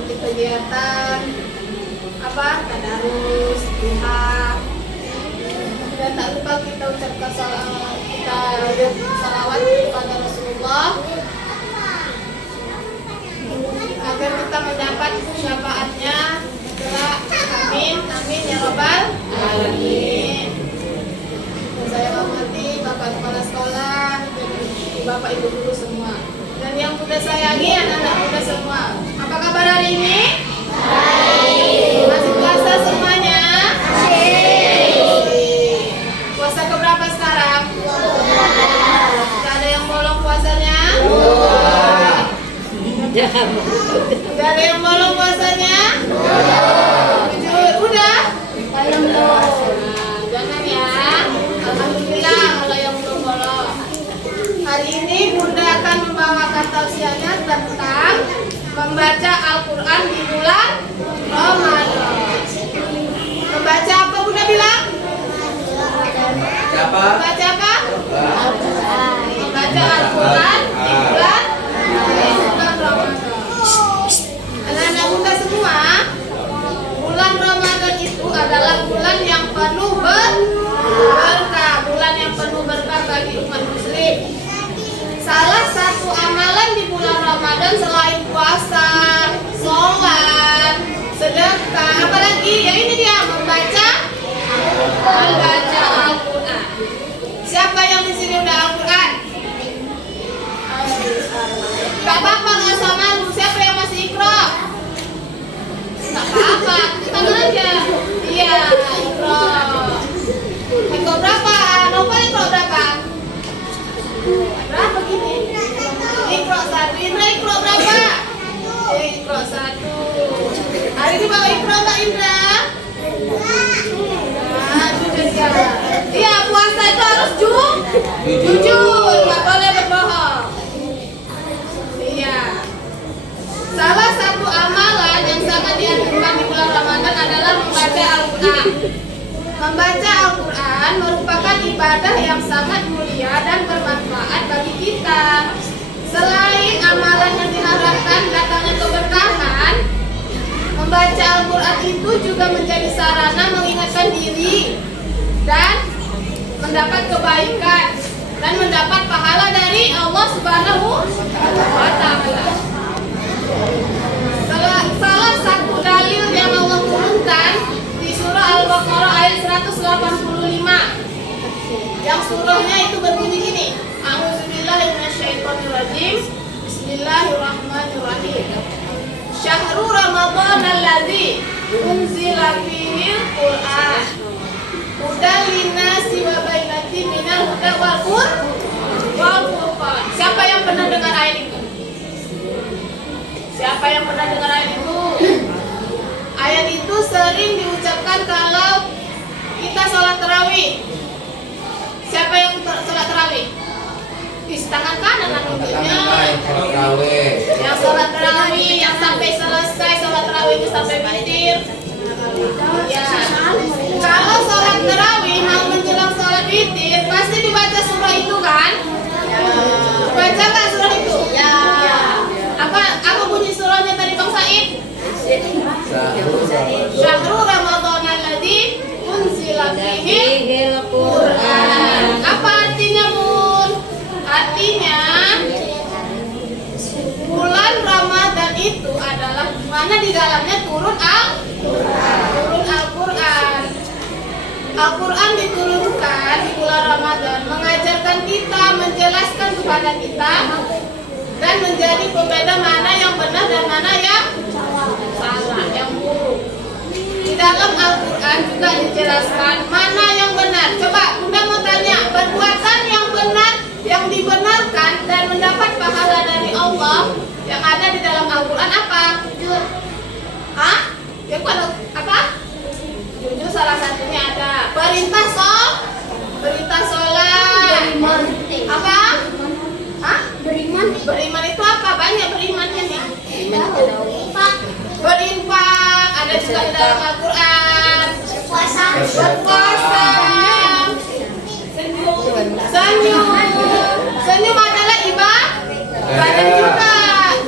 seperti kegiatan tadarus, duha, dan tak lupa kita ucapkan salawat kepada Rasulullah agar kita mendapat syafaatnya. Amin, amin ya rabbal alamin. Saya hormati Bapak Kepala Sekolah, Bapak Ibu guru semua, dan yang muda sayangi anak-anak muda semua. Apa kabar hari ini? Baik. Masih puasa semuanya? Masih. Puasa keberapa sekarang? Tidak ada yang bolong puasanya? Tidak ada yang bolong puasanya? Jujur, udah? Belum. Jangan ya. Alhamdulillah kalau yang belum bolong. Hari ini Bunda akan membawakan tausiahnya tentang membaca Al-Quran di bulan Ramadan. Membaca apa Bunda bilang? Membaca apa? Membaca Al-Quran di bulan Ramadan. Anak-anak Bunda semua, bulan Ramadan itu adalah bulan yang penuh berkah, bulan yang penuh berkah bagi umat muslim. Salah satu amalan di bulan Ramadan selain puasa, sholat, sedekah, apalagi ya ini dia membaca Al-Quran. Siapa yang di sini udah Al-Quran? Gak apa-apa, nggak usah malu. Siapa yang masih Iqra? Gak apa-apa, tangan aja. Iya, Iqra. Iqra berapa? Novel Iqra berapa? Berapa gini? Iqra 1. Indra Iqra berapa? Iqra 1. Hari ini bawa Iqra Mbak Indra? Nah, jujur ya. Iya, puasa itu harus jujur, nggak boleh berbohong. Iya. Salah satu amalan yang sangat dianjurkan di bulan Ramadan adalah membaca Al-Quran. Membaca Al-Quran merupakan ibadah yang sangat mulia dan bermanfaat bagi kita. Selain amalan yang diharapkan datangnya keberkahan, membaca Al-Quran itu juga menjadi sarana mengingatkan diri dan mendapat kebaikan dan mendapat pahala dari Allah Subhanahu wa Ta'ala. Salah satu dalil yang Allah turunkan di surah Al-Baqarah ayat 185, yang surahnya itu berbunyi gini: A'udzubillahi minasyaitonirrajim. Bismillahirrahmanirrahim. Syahrul Ramadan alladzi unzila fihil Qur'an hudan linnasi wa bayyinatin minal huda wal furqan. Siapa yang pernah dengar ayat itu? Siapa yang pernah dengar ayat itu? Ayat itu sering diucapkan kalau kita sholat tarawih. Siapa yang sholat tarawih? Tangan kanan untuknya. Yang sholat tarawih, yang sampai selesai sholat tarawih itu sampai witir. Ya. Kalau sholat tarawih mau menjelang sholat witir pasti dibaca surah itu kan? Ya. Baca nggak surah itu? Ya. Apa bunyi surahnya tadi Bang Said? Syahrul Ramadan alladzi unzila fihil Qur'an. Apa artinya, Bun? Artinya bulan Ramadan itu adalah mana di dalamnya turun Al-Quran. Al-Quran diturunkan di bulan Ramadan mengajarkan kita, menjelaskan kepada kita dan menjadi pembeda mana yang benar dan mana yang salah, yang buruk. Di dalam Al-Quran juga dijelaskan mana yang benar. Coba Bunda mau tanya, perbuatan yang benar, yang dibenarkan dan mendapat pahala dari Allah yang ada di dalam Al-Quran apa? Jujur. Hah? Ya apa? Jujur salah satunya ada. Perintah sholat. Apa? Hah? Beriman itu apa? Banyak berimannya nih. Berinfak ada juga di dalam Al-Quran. Berpuasa. Senyum adalah ibadah juga.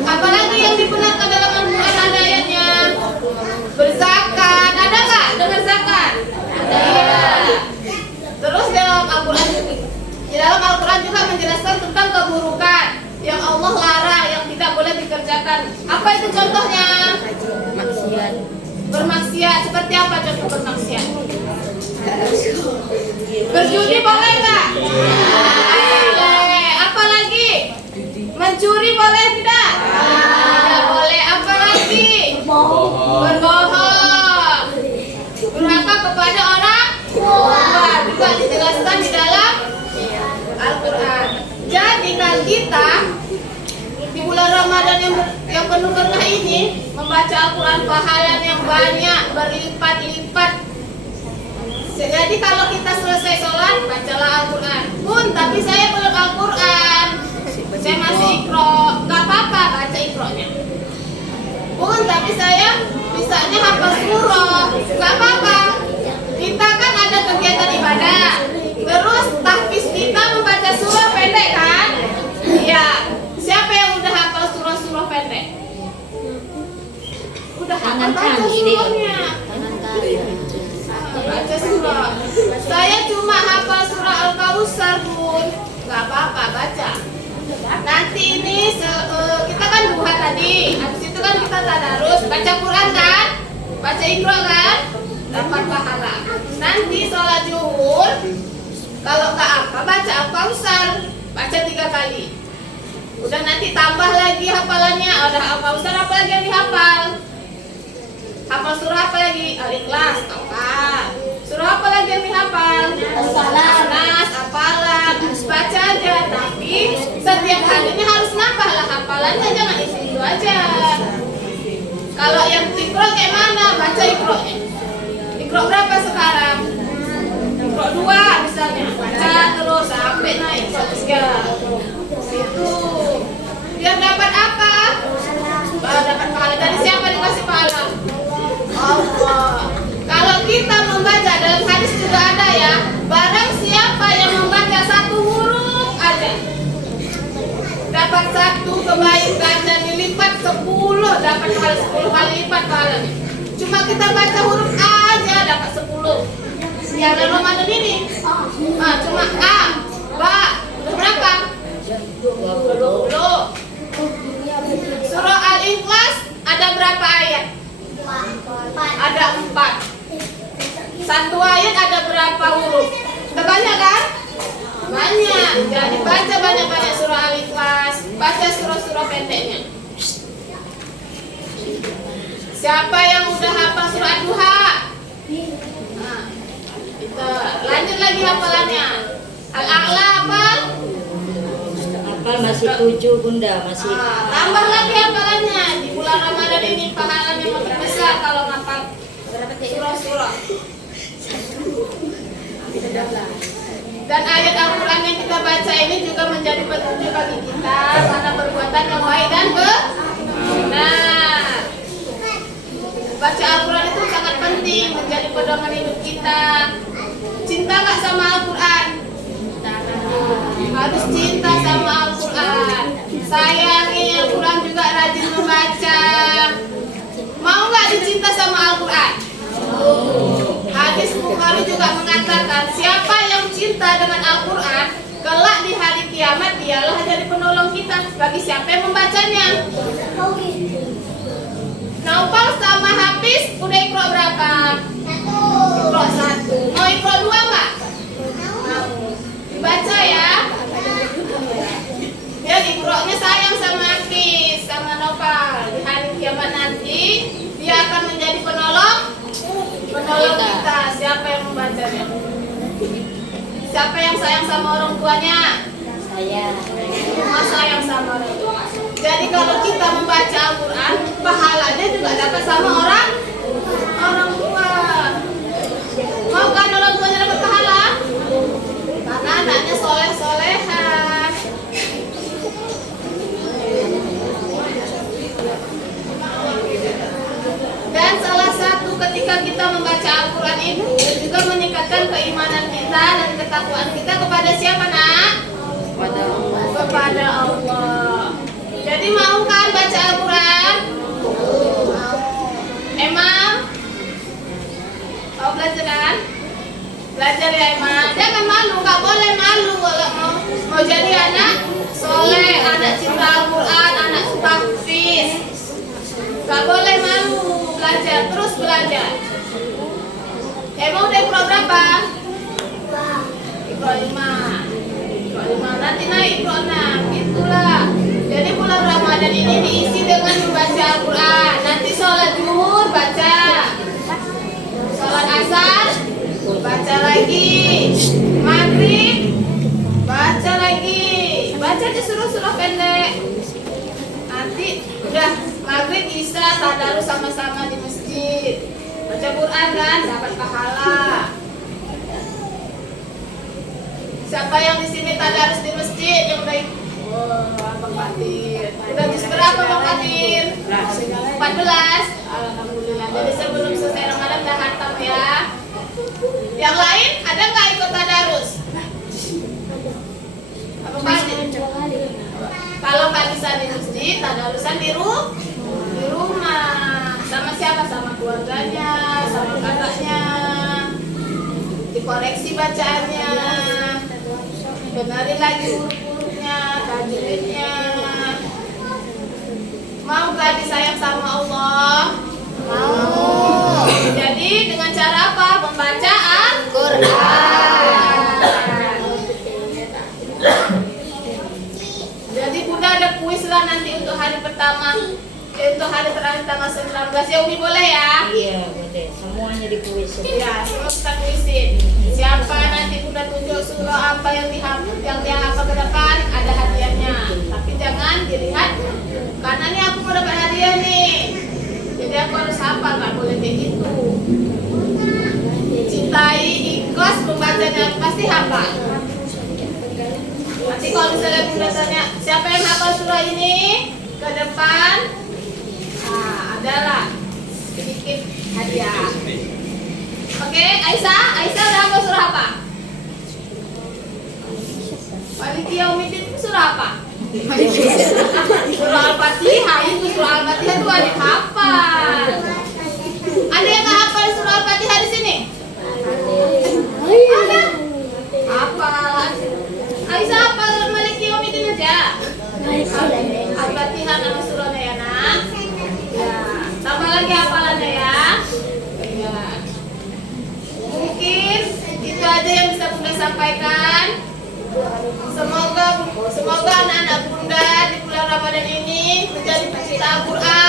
Apalagi yang dibenarkan dalam Al-Quran ada ayat Apa itu contohnya? Maksiat. Bermaksiat. Seperti apa contoh bermaksiat? Berjudi boleh nggak? Boleh. Apa lagi? Mencuri boleh tidak? Tidak boleh. Apa lagi? Berbohong. Durhaka kepada orang tua. Juga dijelaskan di dalam Al-Quran. Jadi kalau kita di bulan Ramadan yang penuh berkah ini membaca Al-Quran pahalanya yang banyak berlipat-lipat. Jadi kalau kita selesai sholat bacalah Al-Quran. Pun tapi saya belum Al-Quran, saya masih Iqra, nggak apa-apa baca Iqra-nya. Pun tapi saya bisanya hafal surah, nggak apa-apa. Kita kan ada kegiatan ibadah, terus tahfiz kita membaca surah pendek kan? Iya. Siapa yang udah hafal surah-surah pendek? Udah hafal baca surahnya. Baca surah. Saya cuma hafal surah Al-Kautsar pun nggak apa-apa baca. Nanti ini kita kan duha tadi, habis itu kan kita tadarus, baca Quran kan, baca Iqra kan, dapat pahala. Nanti sholat zuhur, kalau nggak apa baca Al-Kautsar, baca 3 kali. Udah nanti tambah lagi hafalannya, ada Al-Kautsar apa lagi yang dihafal? Hafal surah apa lagi? Al-Ikhlas, hafal. Surah apa lagi yang dihafal? Al-Nas, hafalan. Baca aja, tapi setiap harinya harus nambah lah hafalannya, jangan isi itu aja. Kalau yang Iqra kayak mana? Baca Iqra-nya. Iqra berapa sekarang? Iqra 2 misalnya. Baca terus sampai naik 3. Itu. Biar dapat apa? Dapat pahala. Dari siapa dikasih pahala? Allah. Kalau kita membaca, dalam hadis juga ada ya, barang siapa yang membaca 1 huruf aja dapat 1 kebaikan dan dilipat 10, dapat pahala 10 kali lipat pahalanya. Cuma kita baca huruf A aja dapat 10. Yang dalam Ramadan ini cuma A, Ba, udah berapa? 20. Surah Al-Ikhlas ada berapa ayat? Ada 4. 1 ayat ada berapa huruf? Banyak kan? Banyak. Jadi baca banyak-banyak surah Al-Ikhlas, baca surah-surah pendeknya. Siapa yang udah hafal surah Duha? Nah, kita lanjut lagi hafalannya. Al-A'la hafal? Hafal masih 7 Bunda, masih. Tambah lagi hafalannya. Di bulan Ramadan ini pahalanya makin besar kalau ngapal surah-surah. Dan ayat Al-Quran yang kita baca ini juga menjadi petunjuk bagi kita karena perbuatan yang baik dan benar. Baca Al-Quran itu sangat penting menjadi pedoman hidup kita. Cinta nggak sama Al-Quran? Harus cinta sama Al-Quran. Sayangi Al-Quran juga rajin membaca. Mau nggak dicinta sama Al-Quran? Hadis Bukhari juga mengatakan siapa yang cinta dengan Al-Quran, kelak di hari kiamat dialah jadi penolong kita bagi siapa yang membacanya. Naufal sama Hafiz udah Iqra berapa? Iqra 1. Mau Iqra 2 nggak? Dibaca ya. Ya Iqra-nya sayang sama Hafiz, sama Naufal. Di hari kiamat nanti dia akan menjadi penolong kita. Siapa yang membacanya? Siapa yang sayang sama orang tuanya? Saya. Semua sayang sama orang tua. Jadi kalau kita membaca Al-Quran, pahalanya juga dapat sama orang tua. Mau kan orang tuanya dapat pahala? Karena anaknya soleh-solehan. Dan salah satu ketika kita membaca Al-Quran itu juga meningkatkan keimanan kita dan ketakwaan kita kepada siapa nak? Kepada Allah. Jadi mau kan baca Al-Quran? Emang? Mau belajar kan? Belajar ya Emang. Jangan malu, nggak boleh malu kalau mau jadi anak soleh, anak cinta Al-Quran, anak tahfiz. Gak boleh malu belajar, terus belajar. Emang udah Iqra berapa? Iqra 5. Iqra 5, nanti naik Iqra 6. Itulah. Jadi bulan Ramadan ini diisi dengan membaca Al-Quran. Nanti sholat zuhur baca, sholat asar baca lagi, maghrib baca lagi. Baca aja surah-surah pendek. Nanti udah maghrib isya tadarus sama-sama di masjid. Baca Quran kan dapat pahala. Siapa yang di sini tadarus di masjid yang udah Bang Fatir. Udah juz berapa Bang Fatir? 14. Alhamdulillah. Jadi sebelum selesai Ramadan dah khatam ya. Yang lain ada nggak ikut tadarus? Apa Fatir? Kalau nggak bisa di masjid, tadarusan di rumah. Sama siapa? Sama keluarganya, sama kakaknya. Dikoreksi bacaannya, benerin lagi huruf-hurufnya, tajwidnya. Mau gak disayang sama Allah? Mau. Jadi dengan cara apa? Membaca Al-Quran. Jadi Bunda ada kuis lah nanti untuk hari pertama. Untuk hari terakhir tanggal 19 ya Umi boleh ya? Iya boleh, semuanya dikuis. Ya, semua kita kuisin. Siapa nanti Bunda tunjuk surah apa yang dia hafal ke depan ada hadiahnya. Tapi jangan dilihat karena nih aku mau dapat hadiah nih. Jadi aku harus hafal, nggak boleh kayak gitu. Cintai, ikhlas membacanya pasti hafal. Nanti kalau misalnya Bunda tanya siapa yang hafal surah ini ke depan, adalah sedikit hadiah. Oke, Aisyah udah hafal surah apa? Maliki Yaumiddin itu surah apa? Surah Al-Fatihah. Itu surah Al-Fatihah itu wajib hafal. Ada yang nggak hafal surah Al-Fatihah di sini? Ada. Hafal. Aisyah hafal Maliki Yaumiddin aja. Al-Fatihah nama surahnya ya nak. Ya, tambah lagi hafalannya ya. Ya. Mungkin itu aja yang bisa Bunda sampaikan. Semoga anak-anak Bunda di bulan Ramadan ini menjadi pecinta Al-Quran.